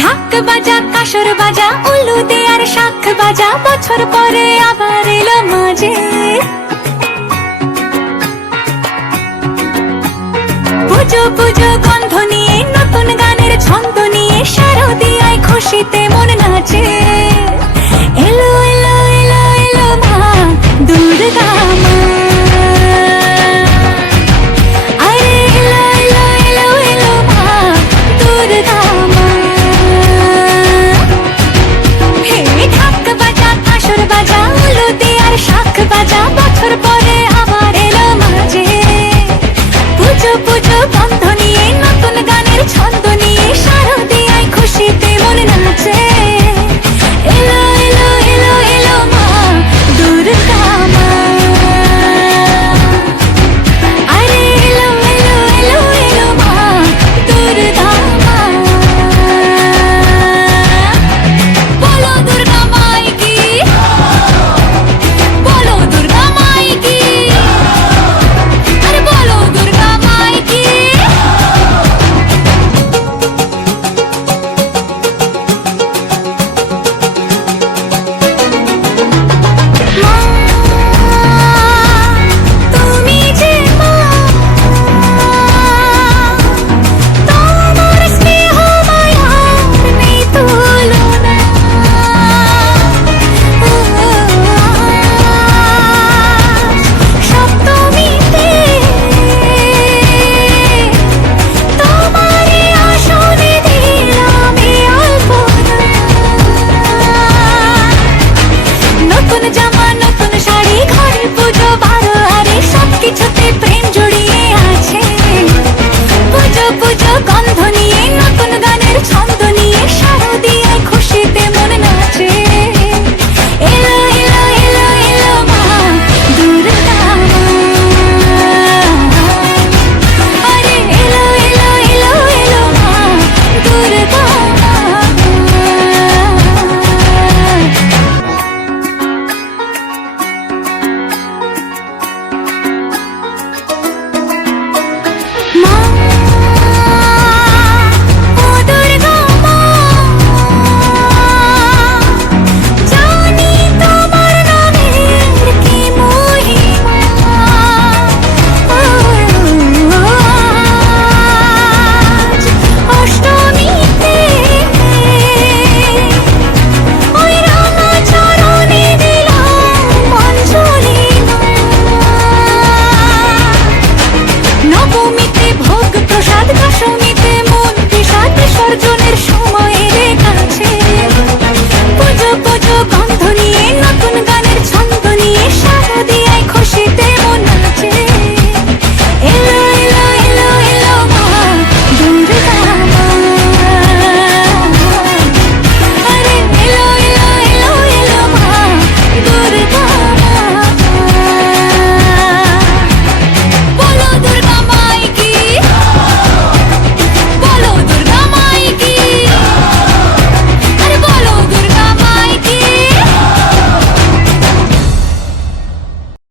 ঢাক বাজা কাসর বাজা, উলুতে আর শাখ বাজা বছর পরে আবার এলো মাঝে। পুজো পুজো, গন্ধ নিয়ে, নতুন গানের ছন্দ নিয়ে, শারদিয়ায় খুশিতে মন নাচে।